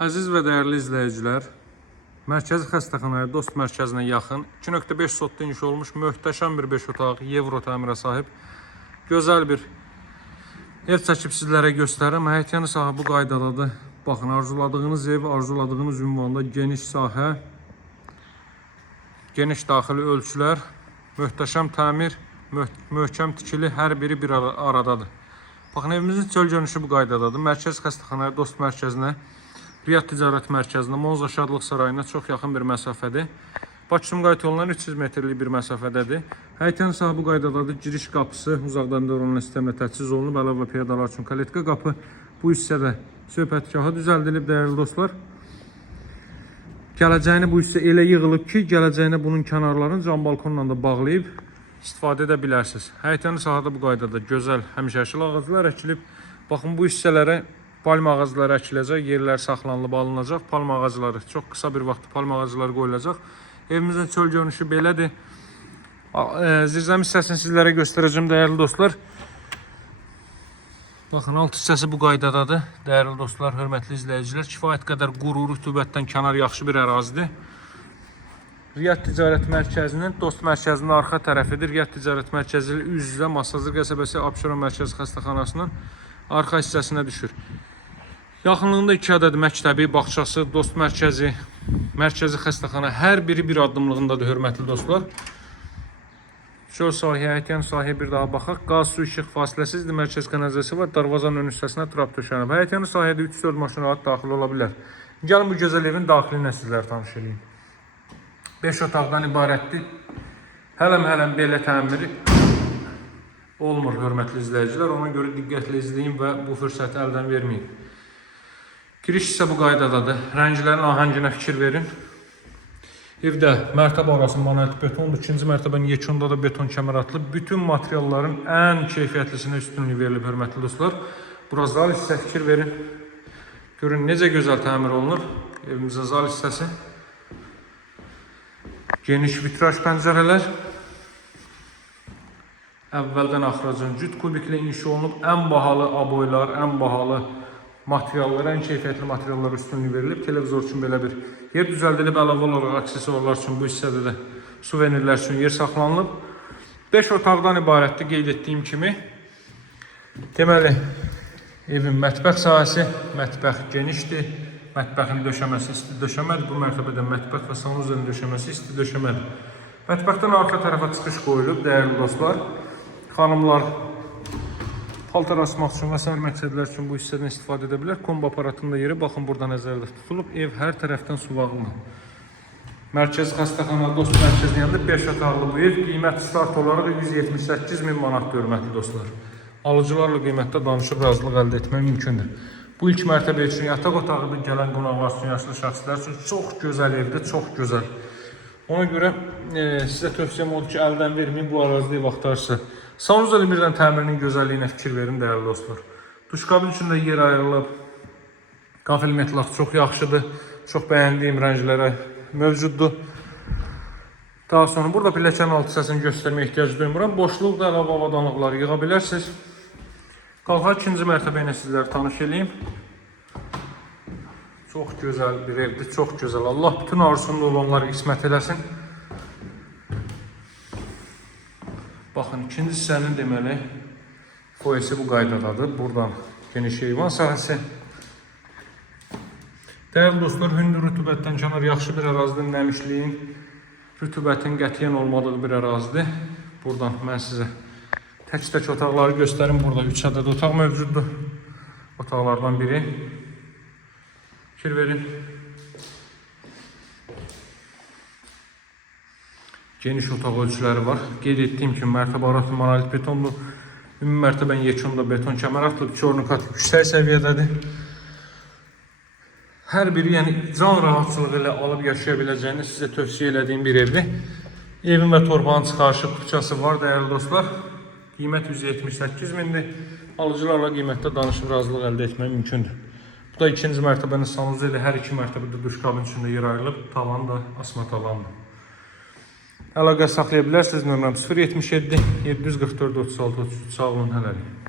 Əziz və dəyərli izləyicilər, Mərkəzi Xəstəxanaya Dost mərkəzinə yaxın 2.5 sotda inşa olmuş möhtəşəm bir 5 otaq, Euro təmirə sahib gözəl bir ev çəkib sizlərə göstərirəm. Həyətyanı sahə bu qaydadadır. Baxın, arzuladığınız ev, arzuladığınız ünvanda geniş sahə, geniş daxili ölçülər, möhtəşəm təmir, möhkəm tikili, hər biri bir aradadır. Baxın, evimizin çöl görünüşü bu qaydadadır. Mərkəzi Xəstəxanaya Dost mərkəzinə, Riyad Ticarət Mərkəzinə, Monza Şadlıq Sarayına çox yaxın bir məsafədir. Bakı-Sumqayıt yolundan 300 metrlik bir məsafədədir. Həyətyanı sahə bu qaydadadır. Giriş qapısı uzaqdan dövrünün sistemlə təchiz olunub. Əlavə piyadalar üçün kaletka qapı. Bu hissədə söhbətgahı düzəldilib, dəyərli dostlar. Gələcəyini bu hissə elə yığılıb ki, gələcəyinə bunun kənarlarını cam balkonla da bağlayıb istifadə edə bilərsiniz. Həyətyanı sahədə bu qaydada gözəl həmişəşil ağaclar əkilib. Baxın, bu hissələrə palma ağacları əkiləcək, yerlər saxlanılıb alınacaq. Palma ağacları çox qısa bir vaxtda palma ağacları qoyulacaq. Evimizin çöl görünüşü belədir. Zirzəmi hissəsini sizlərə göstərəcəm, dəyərli dostlar. Baxın, alt hissəsi bu qaydadadır. Dəyərli dostlar, hörmətli izləyicilər, kifayət qədər quru, rütubətdən kənar yaxşı bir ərazidir. Riyad Ticarət Mərkəzinin Dost mərkəzinin arxa tərəfidir. Riyad Ticarət Mərkəzi ilə üz-üzə Masazır qəsəbəsi Abşeron Mərkəzi Xəstəxanasının arxa hissəsinə düşür. Yaxınlığında 2 ədəd məktəbi, bağçası, Dost mərkəzi, Mərkəzi Xəstəxana hər biri bir addımlığındadır, hörmətli dostlar. Çöl sahəyə, həyətyan sahəyə bir daha baxaq. Qaz, su, işıq fasiləsizdir. Mərkəz kanalizasiya var. Darvazanın ön hissəsinə trap döşənib. Həyətyan sahədə 3-4 maşın rahat daxil ola bilər. Gəlin bu gözəl evin daxilinə sizlər tanış edeyim. 5 otaqdan ibarətdir. Hələm belə təmiri olmur, hörmətli izləyicilər. Ona görə diqqətlə izləyin və bu fürsəti əldən verməyin. Giriş isə bu qaydadadır. Rənglərin ahənginə fikir verin. Evdə mərtəbə arası manuel betondur. İkinci mərtəbənin yekunda da beton kəmər atılıb. Bütün materialların ən keyfiyyətlisinə üstünlük verilib, hörmətli dostlar. Burası zal hissə fikir verin. Görün necə gözəl təmir olunur. Evimizin zal hissəsi. Geniş vitraj pəncərələr. Əvvəldən axıracan cüt kubiklə inşa olunub. Ən bahalı aboylar, ən bahalı materiallar, ən keyfiyyətli materiallar üstünlük verilib. Televizor üçün belə bir yer düzəldilib. Əlavə olaraq aksesuarlar üçün bu hissədə də suvenirlər üçün yer saxlanılıb. 5 otaqdan ibarətdir, qeyd etdiyim kimi. Deməli, evin mətbəx sahəsi, mətbəx genişdir. Mətbəxin döşəməsi isti döşəmədir. Bu mərtəbədə mətbəx və sanuzelin döşəməsi isti döşəmədir. Mətbəxdən arxa tərəfə çıxış qoyulub, dəyərli dostlar. Xanımlar paltar asmaq üçün və sair məqsədlər üçün bu hissədən istifadə edə bilər. Kombi aparatının da yeri baxın burada nəzərdə tutulub. Ev hər tərəfdən suvağındır. Mərkəzi Xəstəxana Dost mərkəzinin yanında 5 otaqlı bu ev. Qiyməti start olaraq 178.000 manatdır, hörmətli dostlar. Alıcılarla qiymətdə danışıb razılıq əldə etmək mümkündür. Bu ilk mərtəbə üçün yataq otağıdır. Gələn qonaqlar üçün, yaşlı şəxslər üçün çox gözəl evdir, çox gözəl. Ona görə sizə tövsiyəm odur ki, əldən verməyin, bu ərazidə ev axtarsa. Sanuzel birdən təmirinin gözəlliyinə fikir verin, dəyərli dostlar. Duşqabin üçün də yer ayrılıb. Qafil metlaq çox yaxşıdır. Çox bəyəndiyim rənglərə mövcuddur. Daha sonra burada pilləkənin alt hissəsini göstərməyə ehtiyac duymuram. Boşluqda əlavə avadanlıqları yığa bilərsiniz. Qalxaq ikinci mərtəbə ilə sizləri tanış edeyim. Çox gözəl bir evdir, çox gözəl. Allah bütün arzusunda olanları qismət eləsin. Baxın, ikinci hissənin deməli foyesi bu qaydadadır. Buradan geniş heyvan sahəsi. Dəyərli dostlar, hündür rütubətdən kənar yaxşı bir ərazidir. Nəmişliyin, rütubətin qətiyyən olmadığı bir ərazidir. Buradan mən sizə tək otaqları göstərim. Burada 3 ədəd otaq mövcuddur. Otaqlardan biri. Fikir verin. Geniş otaq ölçüləri var. Qeyd etdiyim kimi mərtəbə arası monolit betondur. Ümumi mərtəbənin yekunda beton kəmər atılıb. Çornukat yüksək səviyyədədir. Hər biri can rahatçılığı ilə alıb yaşaya biləcəyini sizə tövsiyə elədiyim bir evdir. Evin və torpağın çıxarışı kupçası var, dəyərli dostlar. Qiymət 178.000-dir. Alıcılarla qiymətdə danışıb razılıq əldə etmək mümkündür. Bu da ikinci mərtəbənin sanuzeli, hər iki mərtəbədə duşqabin içində yer ayrılıb. Tavan da asma tavandır. Əlaqə saxlaya bilərsiniz. Nömrəm 077 744 36 33. Sağ olun, hələlik.